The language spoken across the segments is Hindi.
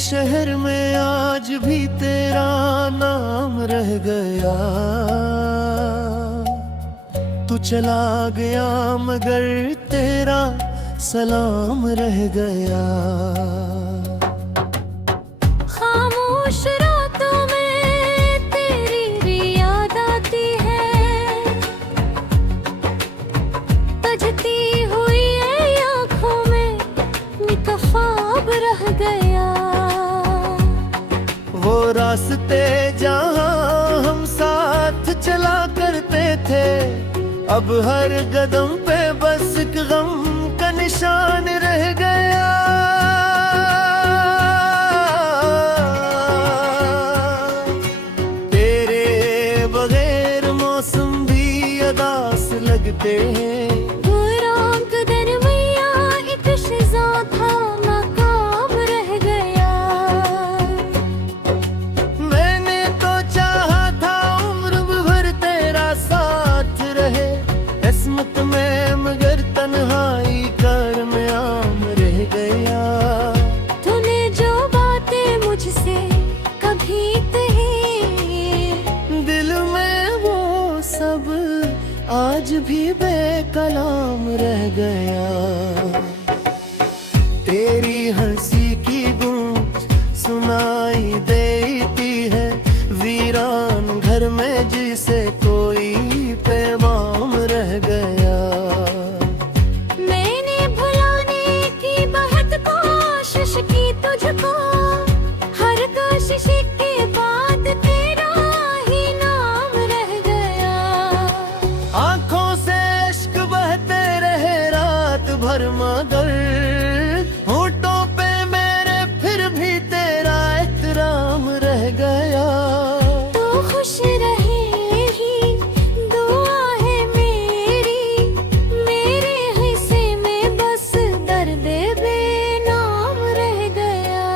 शहर में आज भी तेरा नाम रह गया। तू चला गया मगर तेरा सलाम रह गया। खामोश रातों में तेरी भी याद आती है, तजती हुई आँखों में एक ख्वाब रह गया। वो रास्ते जहाँ हम साथ चला करते थे, अब हर कदम पे बस एक गम का निशान रह गया। तेरे बगैर मौसम भी अदास लगते हैं। वो रंग दरमिया एक शिज़ा था, नाकाम रह गया। मैंने तो चाहा था उम्र भर तेरा साथ रहे, किस्मत में मगर तन्हाई कर में आम रह गया। तूने जो बातें मुझसे कभी कही, दिल में वो सब आज भी बेकलाम रह गया। तेरी हंसी की गूंज सुनाई देती है वीरान घर में, जिसे कोई पैगाम रह गया। मैंने भुलाने की बहुत कोशिश की तुझको, हर कोशिश के बाद तेरा ही नाम रह गया। आंखों से इश्क बहते रहे रात भर मगर होठों पे मेरे फिर भी तेरा एहतराम रह गया। तू खुश रहे ही दुआ है मेरी, मेरे हिस्से में बस दर्द बेनाम रह गया।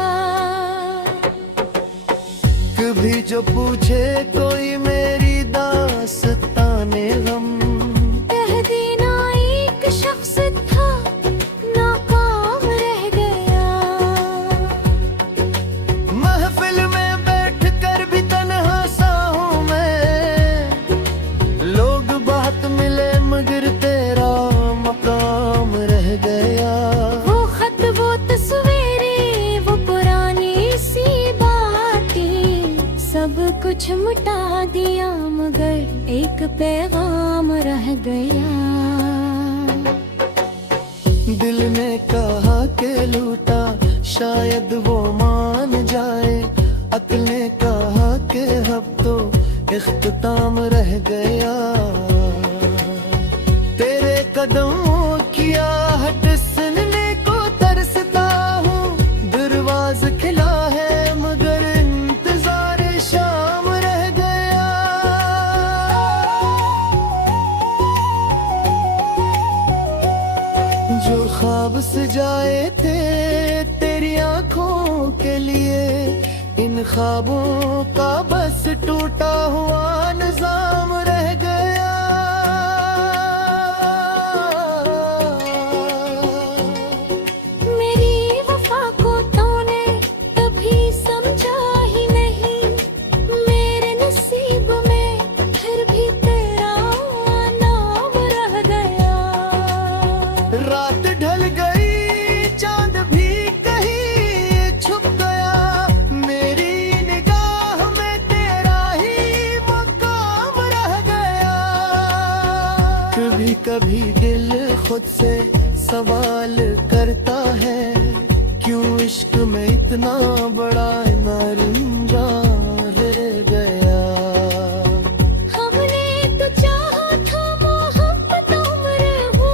कभी जो पूछे कोई मेरी दास्ताने गम, कह देना एक शख्स था, नाकाम रह गया। महफिल में बैठ कर भी तन्हा सा हूँ मैं, लोग बात मिले मगर तेरा मकाम रह गया। वो खत वो तस्वीरें वो पुरानी सी बातें, सब कुछ मिटा दिया मगर एक पैगाम रह गया। दिल ने कहा कि लूटा शायद वो मान जाए, अक्ल ने कहा कि अब तो इख्तिताम रह गया। तेरे कदमों की आहट सुनने को तरसता हूँ, दरवाज़ खिला है मगर इंतजार शाम रह गया। जो ख्वाब सजाए थे तेरी आंखों के लिए, इन ख्वाबों का बस टूटा हुआ निजाम रह गया। मेरी वफा को तूने कभी समझा ही नहीं, मेरे नसीब में फिर भी तेरा नाम रह गया। रात ढल गई चांद भी कहीं छुप गया, मेरी निगाह में तेरा ही मकाम रह गया। कभी कभी दिल खुद से सवाल करता है, क्यों इश्क में इतना बड़ा नारिंजा रह गया। हमने तो चाहा था मोहब्बत उम्र हो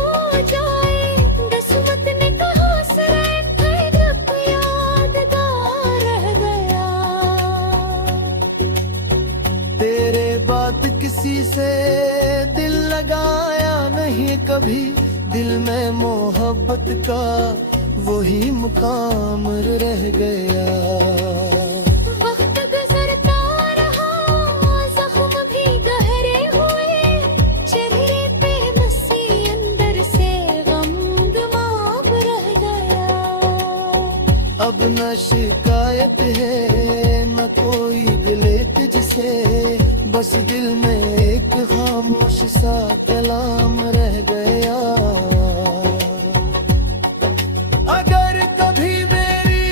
जाए, किस्मत ने कहा सिर्फ यादगार रह गया। तेरे बाद किसी से दिल लगाया नहीं कभी, दिल में मोहब्बत का वही मुकाम रह गया। वक्त गुजरता रहा, जख्म भी गहरे हुए, चेहरे पे मसी अंदर से गम गुमाम रह गया। अब न शिकायत पूछे, बस दिल में एक खामोश सा कलाम रह गया। अगर कभी मेरी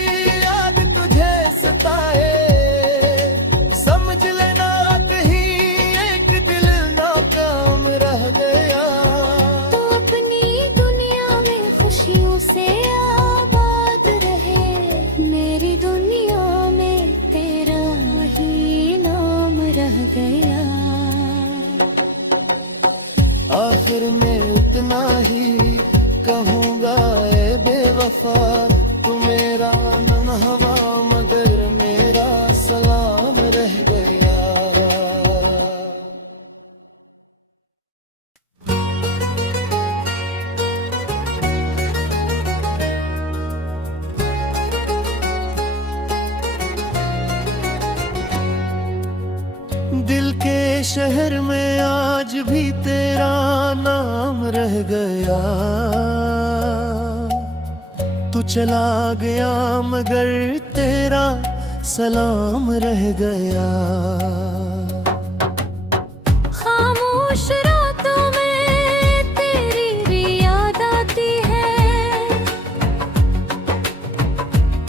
याद तुझे सताए, समझ लेना कहीं एक दिल नाकाम रह गया। तो अपनी दुनिया में खुशियों से आबाद रहे, मेरी दुनिया में तेरा वही नाम रह गया। आखिर में उतना ही कहूँगा ए बेवफा, तू मेरा हमहवा मगर मेरा सलाम रह गया। दिल के शहर में आज भी तेरा नाम रह गया। तू चला गया मगर तेरा सलाम रह गया। खामोश रातों में तेरी याद आती है,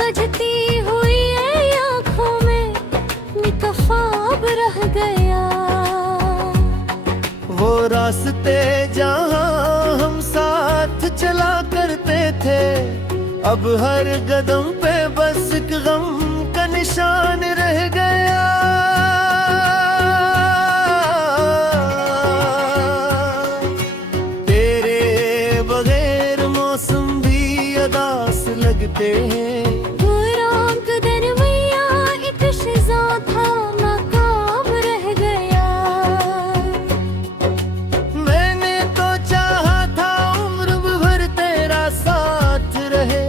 बजती हुई आँखों में एक ख्वाब रह गया। वो रास्ते जहाँ हम साथ चला करते थे, अब हर कदम पे बस एक गम का निशान रह गया। तेरे बगैर मौसम भी अदास लगते हैं। वो रंग दरमिया एक शिज़ा था, नाकाम रह गया। मैंने तो चाहा था उम्र भर तेरा साथ रहे,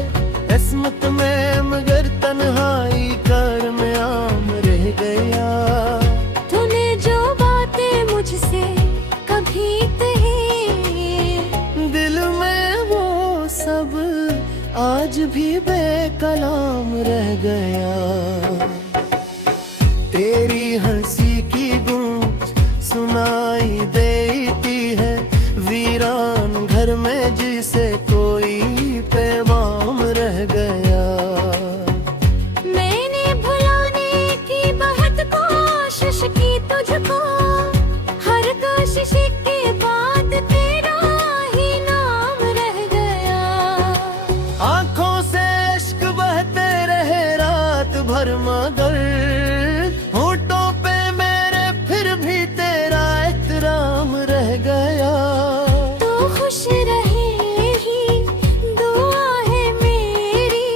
किस्मत में मगर तन्हाई कर में आम रह गया। तूने जो बातें मुझसे कभी कही, दिल में वो सब आज भी बेकलाम रह गया। तेरी हंसी की गूंज सुनाई देती है, वीरान घर में जिसे कोई पैगाम रह गया। मैंने भुलाने की बहुत कोशिश की तुझको, हर कोशिश के बाद तेरा ही नाम रह गया। आंखों से इश्क बहते रहे रात भर मगर होठों पे मेरे फिर भी तेरा एहतराम रह गया। तू खुश रहेगी दुआ है मेरी,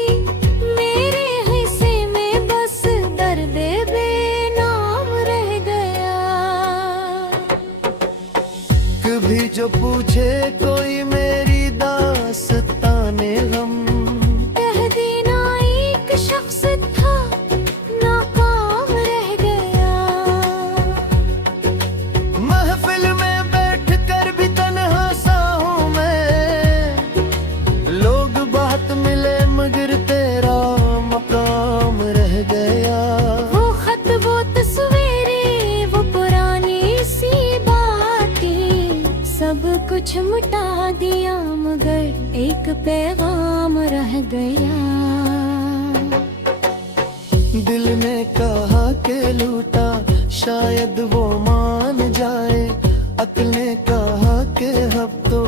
मेरे हिस्से में बस दर्द बेनाम रह गया। कभी जो पूछे कोई मेरी दास्ताने गम, कह देना एक शख्स था, नाकाम रह गया। महफिल में बैठ कर भी तन्हा सा हूँ मैं, लोग बात मिले मगर तेरा मकाम रह गया। वो खत वो तस्वीरें वो पुरानी सी बातें, सब कुछ मिटा दिया मगर एक पैगाम रह गया। दिल ने कहा के लूटा शायद वो मान जाए, अक्ल ने कहा के अब तो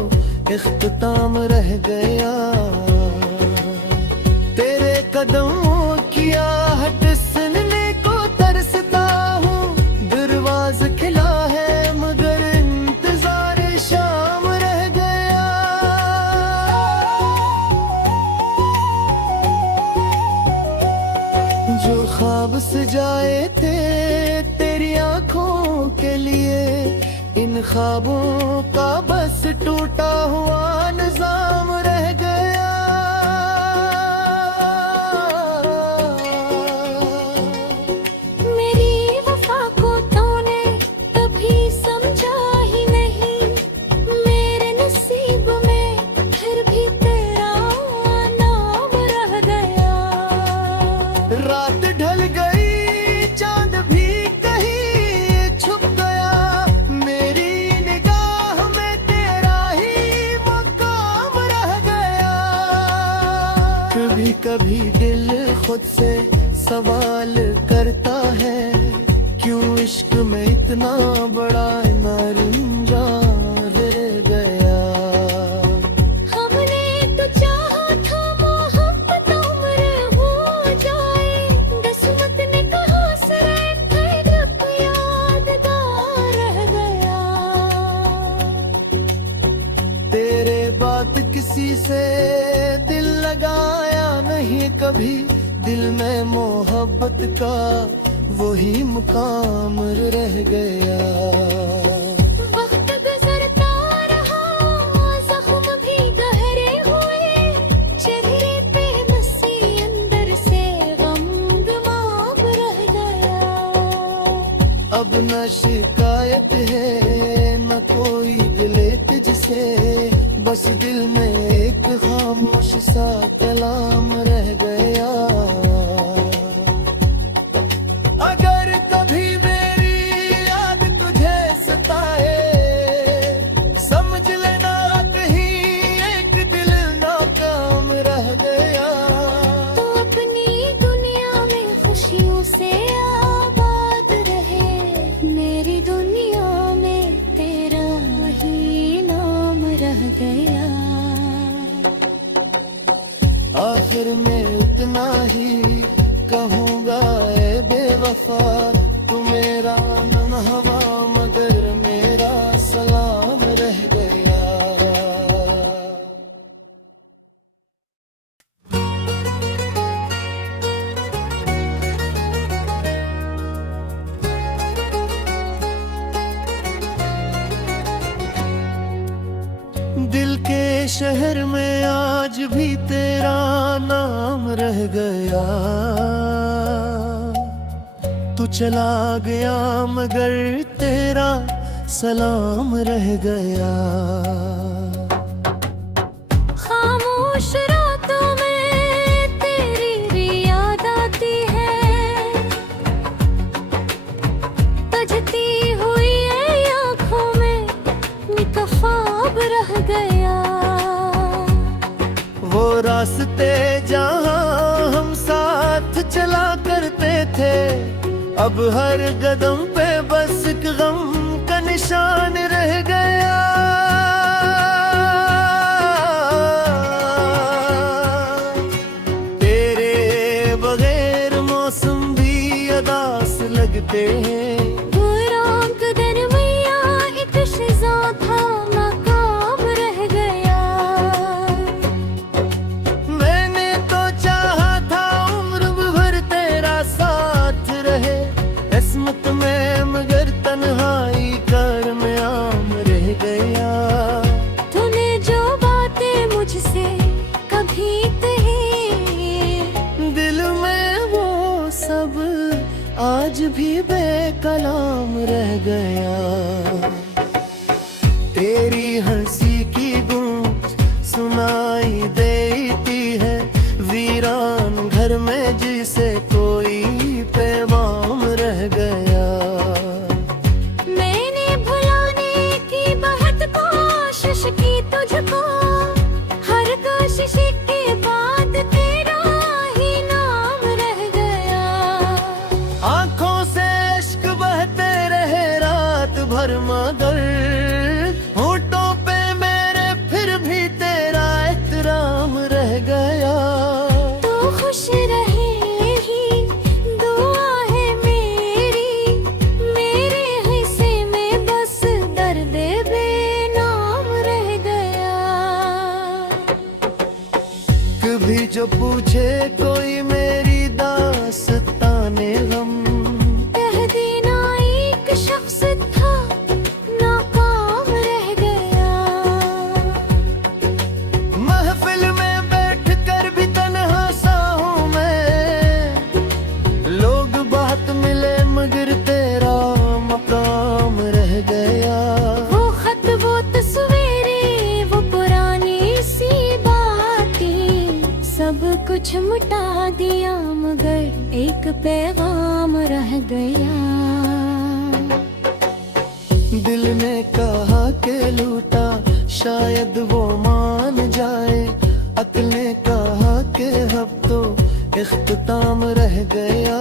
इख्तिताम रह गया। तेरे कदमों की आहट सुनने को तरसता हूँ, दरवाज़ खिला है मगर इंतजार शाम रह गया। जो ख्वाब सजाए थे तेरी आंखों के लिए, इन ख्वाबों का बस टूटा हुआ निजाम रह गया। मेरी वफा को तूने कभी समझा ही नहीं, मेरे नसीब में फिर भी तेरा नाम रह गया। रात ढल गई चांद भी कहीं इश्क में इतना बड़ा नारिंजा रह गया। हमने तो चाहा था मोहब्बत उम्र हो जाए, किस्मत ने कहा सरेंडर यादगार रह गया। तेरे बात किसी से दिल लगाया नहीं कभी, दिल में मोहब्बत का वही मुकाम रह गया। वक्त गुजरता रहा, जख्म भी गहरे हुए, चेहरे पे बसी अंदर से गम गुमाम रह गया। अब न शिकायत है न कोई गिले तुझसे, बस दिल में एक खामोश सा कलाम रह गया। अगर कभी मेरी याद तुझे सताए, समझ लेना कहीं एक दिल नाकाम रह गया। तो अपनी दुनिया में खुशियों से आबाद रहे, मेरी दुनिया में तेरा ही नाम रह गया। आखिर में उतना ही कहूँगा ऐ बेवफा, तू मेरा नम हवा मगर मेरा सलाम रह गया। दिल के शहर में आज भी तेरा नाम रह गया। तू चला गया मगर तेरा सलाम रह गया। खामोश रातों में तेरी याद आती है, तजती हुई आँखों में एक ख्वाब रह गया। वो रास्ते जहाँ हम साथ चला करते थे, अब हर कदम पे बस एक गम का निशान रह गया। तेरे बगैर मौसम भी अदास लगते हैं। वो रंग दरमिया एक शीशा था, नाकाम रह गया। मैंने तो चाहा था उम्र भर तेरा साथ रहे, किस्मत में मगर तन्हाई कर में आम रह गया। तूने जो बातें मुझसे कभी कही, दिल में वो सब आज भी बेकलाम रह गया। तेरी हंसी की गूंज सुनाई देती है, वीरान घर में जिसे कोई पैगाम रह गया। मैंने भुलाने की बहुत कोशिश की तुझको, हर कोशिश के बाद तेरा ही नाम रह गया। आंखों से इश्क बहते रहे रात भर मगर, होठों पे मेरे फिर भी तेरा एहतराम रह गया। तू खुश रहे ही दुआ है मेरी, मेरे हिस्से में बस दर्द बेनाम रह गया। कभी जो पूछे कोई मेरी दास्ताने गम, कह देना एक शख्स था, नाकाम रह गया। महफिल में बैठ कर भी तन्हा सा हूँ मैं, लोग बात मिले मगर तेरा मकाम रह गया। वो खत वो तस्वीरें वो पुरानी सी बातें, सब कुछ मिटा दिया मगर एक पैगाम रह गया। दिल ने कहा कि लूटा शायद वो मान जाए, अक्ल ने कहा कि अब तो इख्तिताम रह गया।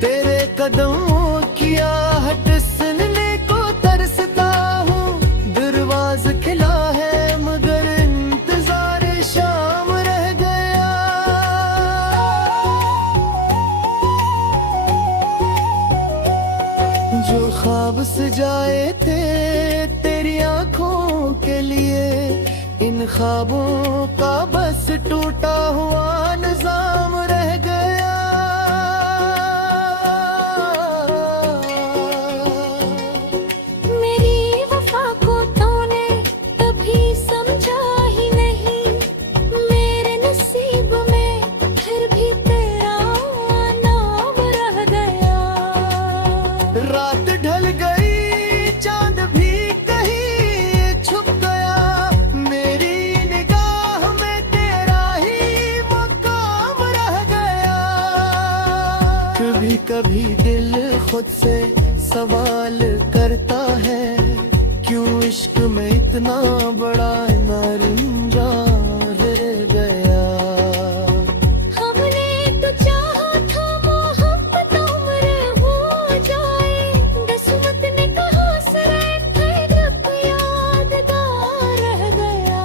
तेरे कदमों की आहट सुनने को तरसता हूँ। दरवाज़ खिला है मगर इंतजार शाम रह गया। जो ख्वाब सजाए थे तेरी आंखों के लिए, इन ख्वाबों का बस टूटा हुआ निजाम रह गया। मेरी वफा को तूने कभी समझा ही नहीं, मेरे नसीब में फिर भी तेरा नाम रह गया। रात ढल गई चांद भी कहीं छुप गया, मेरी निगाह में तेरा ही मकाम रह गया। कभी कभी दिल खुद से सवाल करता है, क्यों इश्क में इतना बड़ा नारिंजा रह गया। हमने तो चाहा था मोहब्बत उम्र हो जाए, किस्मत ने कहा सिर्फ यादगार रह गया।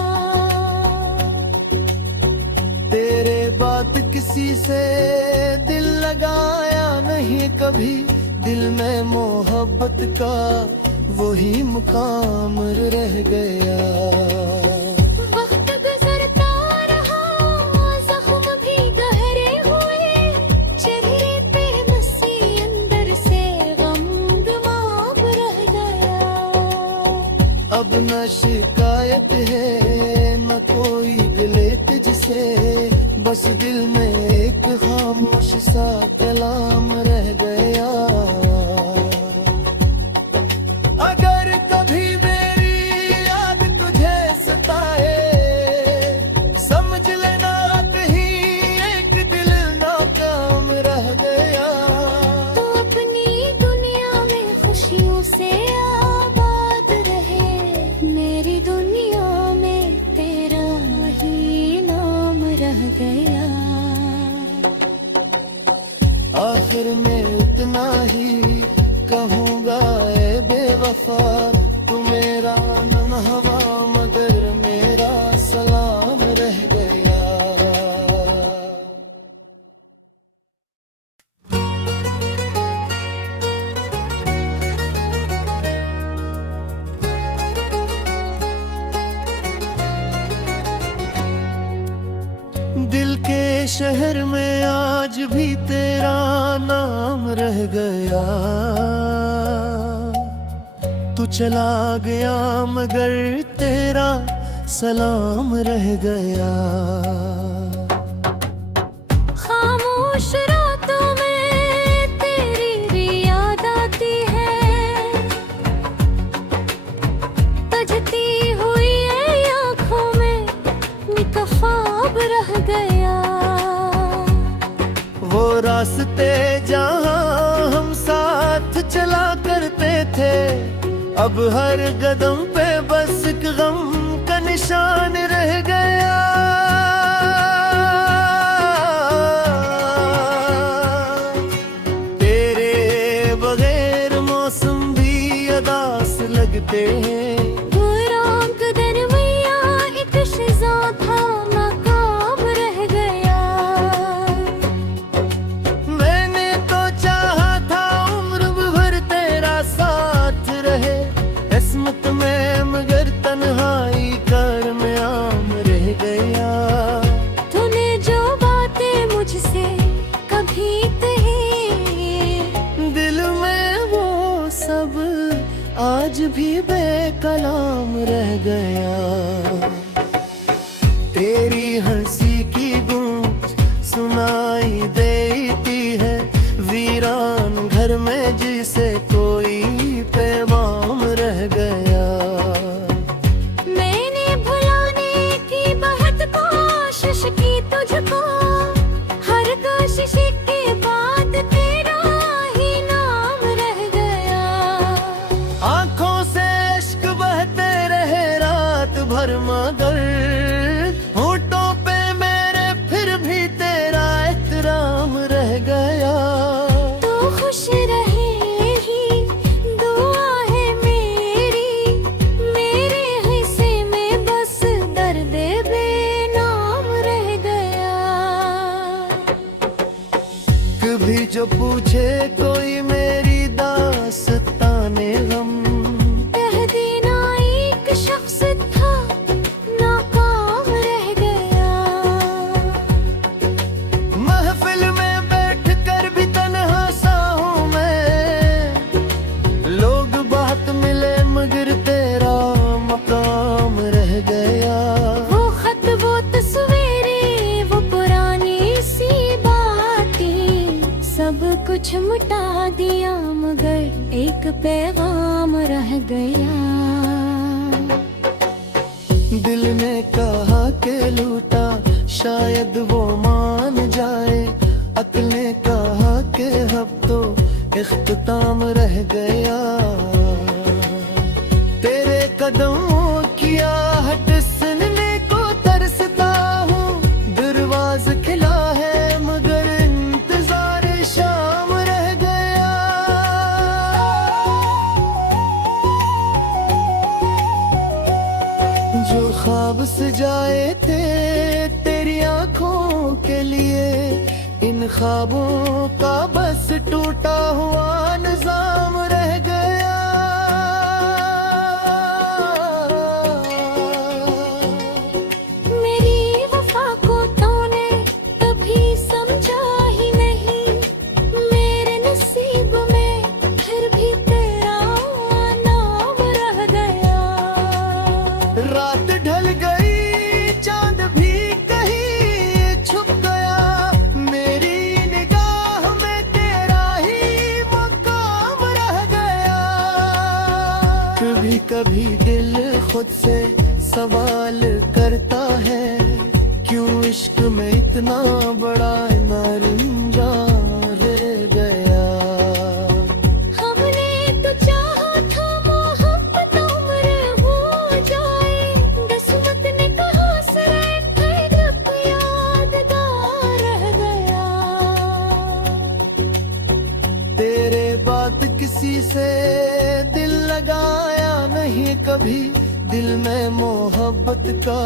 तेरे बाद किसी से दिल लगाया नहीं कभी, दिल में मोहब्बत का वही मुकाम रह गया। वक्त गुजरता रहा, जख्म भी गहरे हुए, चेहरे पे बसी अंदर से गम गुमाम रह गया। अब न शिकायत है न कोई गिले तुझसे, बस दिल में एक खामोश सा कलाम रह गया। अगर कभी मेरी याद तुझे सताए, समझ लेना कहीं एक दिल नाकाम रह गया। तो अपनी दुनिया में खुशियों से आबाद रहे, मेरी दुनिया में तेरा ही नाम रह गया। आखिर में उतना ही कहूँगा ए बेवफा, तू मेरा नन्हवा मगर मेरा सलाम रह गया। दिल के शहर में आज भी तेरा नाम रह गया। तू चला गया मगर तेरा सलाम रह गया। खामोश रातों में तेरी भी याद आती है, तजती हुई आँखों में एक ख्वाब रह गया। वो रास्ते जहाँ हम साथ चला करते थे, अब हर कदम पे बस एक गम का निशान रह गया। तेरे बगैर मौसम भी अदास लगते हैं। वो रंग दरमिया एक शिज़ा था, नाकाम रह गया। मैंने तो चाहा था उम्र भर तेरा साथ रहे, किस्मत में मगर तन्हाई कर में आम रह गया। तूने जो बातें मुझसे कभी कही, दिल में वो सब आज भी बेकलाम रह गया। तेरी हंसी की गूंज सुनाई देती है, वीरान घर में जिसे कोई पैगाम रह गया। मैंने भुलाने की बहुत कोशिश की तुझको, हर कोशिश के बाद तेरा ही नाम रह गया। आंखों से इश्क बहते रहे रात भर मगर, होठों पे मेरे फिर भी तेरा एहतराम रह गया। तो खुश रहे ही दुआ है मेरी, मेरे हिस्से में बस दर्द बेनाम रह गया। कभी जो पूछे कोई मेरी दास्ताने गम, कह देना एक शख्स था नाकाम रह गया। महफिल में बैठ कर भी तन्हा सा हूँ मैं, लोग बात मिले मगर तेरा मकाम रह गया। वो खत वो तस्वीरें वो पुरानी सी बातें, सब कुछ मिटा दिया मगर एक पैगाम रह गया। दिल ने कहा के लूटा शायद वो मान जाए, अक्ल ने कहा कि अब तो इख्तिताम रह गया। तेरे कदमों की आहट सुनने को तरसता हूँ, दरवाज़ खिला है मगर इंतजार शाम रह गया। जो ख्वाब सजाए थे तेरी आंखों के लिए, इन ख्वाबों का बस टूटा हुआ निजाम रह गया। मेरी वफा को तूने कभी समझा ही नहीं, मेरे नसीब में फिर भी तेरा नाम रह गया। रात ढल गई चांद भी कहीं छुप गया, मेरी निगाह में तेरा ही मकाम रह गया। कभी कभी दिल खुद से सवाल करता है, क्यों इश्क में इतना बड़ा नारिंजा रह गया। हमने तो चाहा था मोहब्बत उम्र हो जाए, किस्मत ने कहा सरंग यादगार रह गया। तेरे बाद किसी से दिल लगाया नहीं कभी, दिल में मोहब्बत का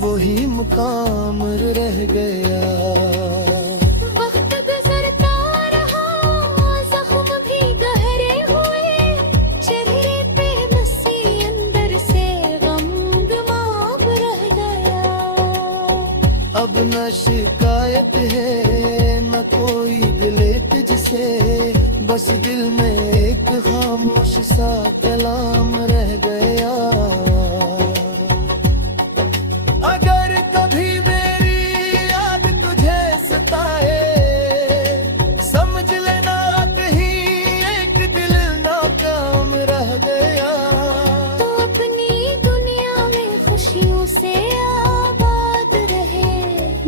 वही मुकाम रह गया। वक्त गुजरता रहा जख्म भी गहरे हुए, चेहरे पे मसी अंदर से गम गुमाम रह गया। अब न शिकायत है न कोई गिले तुझसे, बस दिल में एक खामोश सा कलाम रह गया। अगर कभी मेरी याद तुझे सताए, समझ लेना कहीं एक दिल नाकाम रह गया। तो अपनी दुनिया में खुशियों से आबाद रहे,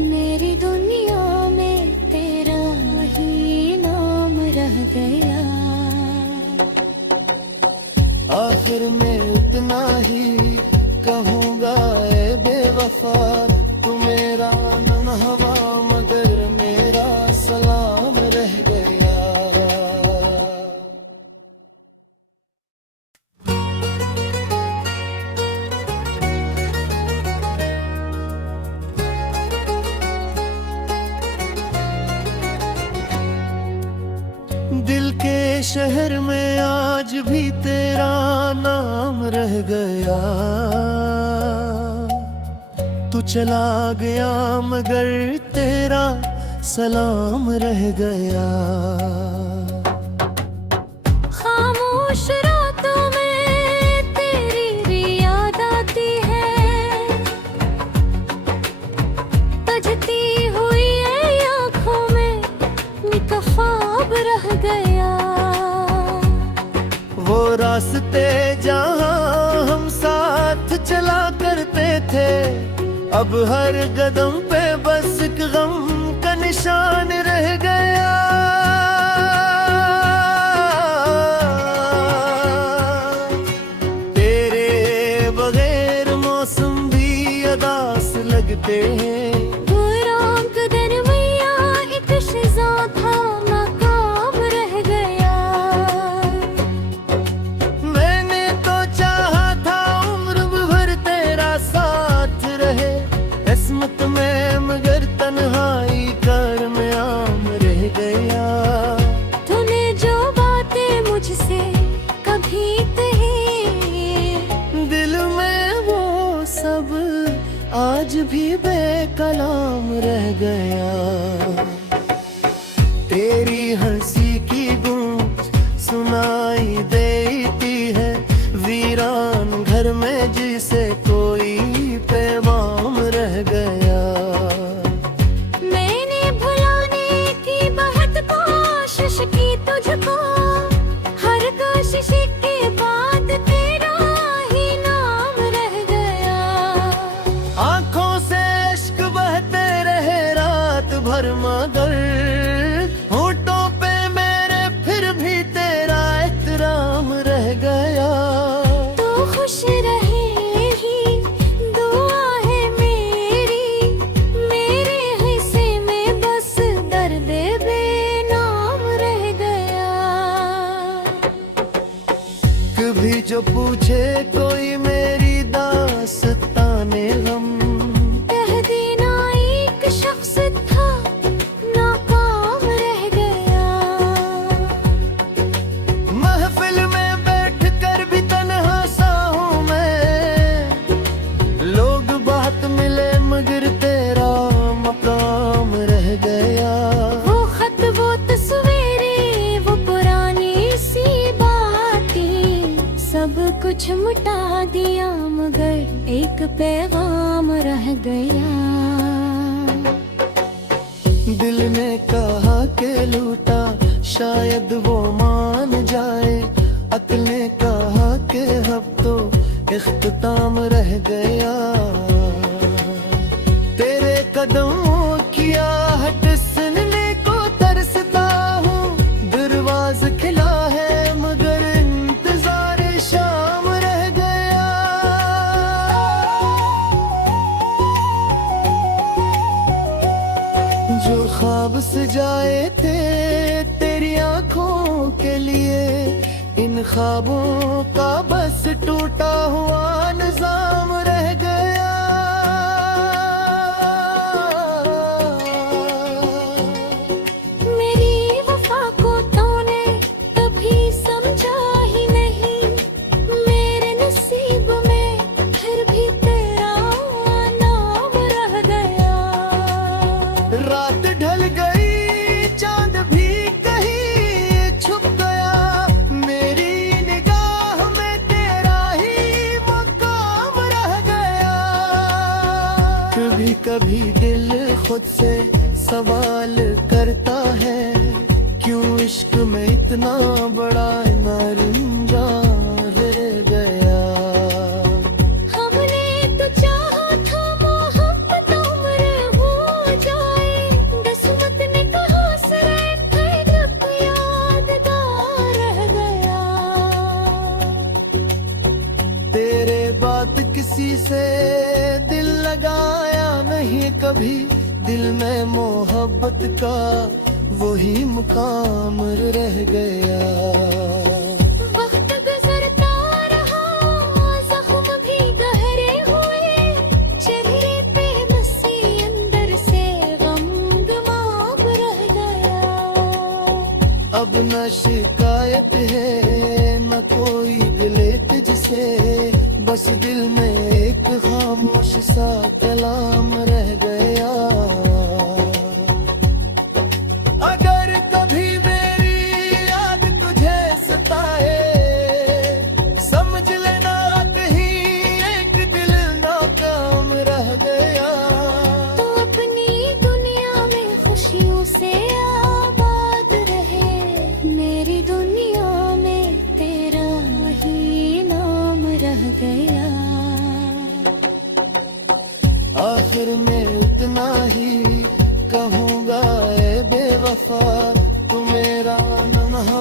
मेरी दुनिया में तेरा ही नाम रह गया। आखिर में उतना ही कहूँगा ए बेवफा, तू मेरा नन्हवा मगर मेरा सलाम रह गया। दिल के शहर में आज भी तेरा नाम रह गया। तू चला गया मगर तेरा सलाम रह गया। खामोश रातों में तेरी भी याद आती है, बजती हुई आँखों में एक ख्वाब रह गया। वो रास्ते जहाँ हम साथ चला करते थे, अब हर कदम पे बस एक गम का निशान रह गया। तेरे बगैर मौसम भी अदास लगते हैं। बुराक दरमिया एक शिज़ा था नाकाम रह गया। कलाम रह गया। तेरी हंसी की गूंज सुनाई देती है वीरान घर में, जिसे कोई पैगाम रह गया। मैंने भुलाने की बहुत कोशिश की तुझको, हर कोशिश के बाद तेरा ही नाम रह गया। आंखों से इश्क बहते रहे रात भर, मगर होठों पे मेरे फिर भी तेरा एहतराम रह गया। तू खुश रहे ही दुआ है मेरी, मेरे हिस्से में बस दर्द बेनाम रह गया। कभी जो पूछे कोई मेरी दास्ताने गम, कह देना एक शख्स था नाकाम रह गया। महफिल में बैठ कर भी तन्हा सा हूँ मैं, लोग बात मिले मगर तेरा मकाम रह गया। वो खत वो तस्वीरें वो पुरानी सी बातें, सब कुछ मिटा दिया मगर एक पैगाम रह गया। दिल ने कहा कि लूटा शायद वो मान जाए, अक्ल ने कहा कि अब तो इख्तिताम रह गया। तेरे कदमों की आहट सुनने को तरसता हूँ, दरवाज़ खिला है मगर इंतजार शाम रह गया। जो ख्वाब सजाए थे तेरी आंखों के लिए, इन ख्वाबों का बस टूटा हुआ निजाम रह गया। मेरी वफा को तूने कभी समझा ही नहीं, मेरे नसीब में फिर भी तेरा नाम रह गया। रात ढल गई चांद भी कहीं छुप गया, मेरी निगाह में तेरा ही मकाम रह गया। कभी कभी दिल खुद से सवाल करता है, क्यों इश्क में इतना बड़ा नारिंजा रह गया। हमने तो चाहा था मोहब्बत उम्र हो जाए, किस्मत ने कहा सिर्फ यादगार रह गया। तेरे बात किसी से दिल लगाया नहीं कभी, दिल में मोहब्बत का वही मुकाम रह गया। वक्त गुजरता रहा जख्म भी गहरे हुए, चेहरे पे बसी अंदर से गम गुमाम रह गया। अब न शिकायत है न कोई गिले तुझसे, बस दिल में एक खामोश सा कलाम रह गया। अगर कभी मेरी याद तुझे सताए, समझ लेना कहीं एक दिल नाकाम रह गया। तो अपनी दुनिया में खुशियों से आबाद रहे, मेरी दुनिया में तेरा ही नाम रह गया। आखिर में उतना ही कहूँगा ए बेवफा, तू मेरा नन्हा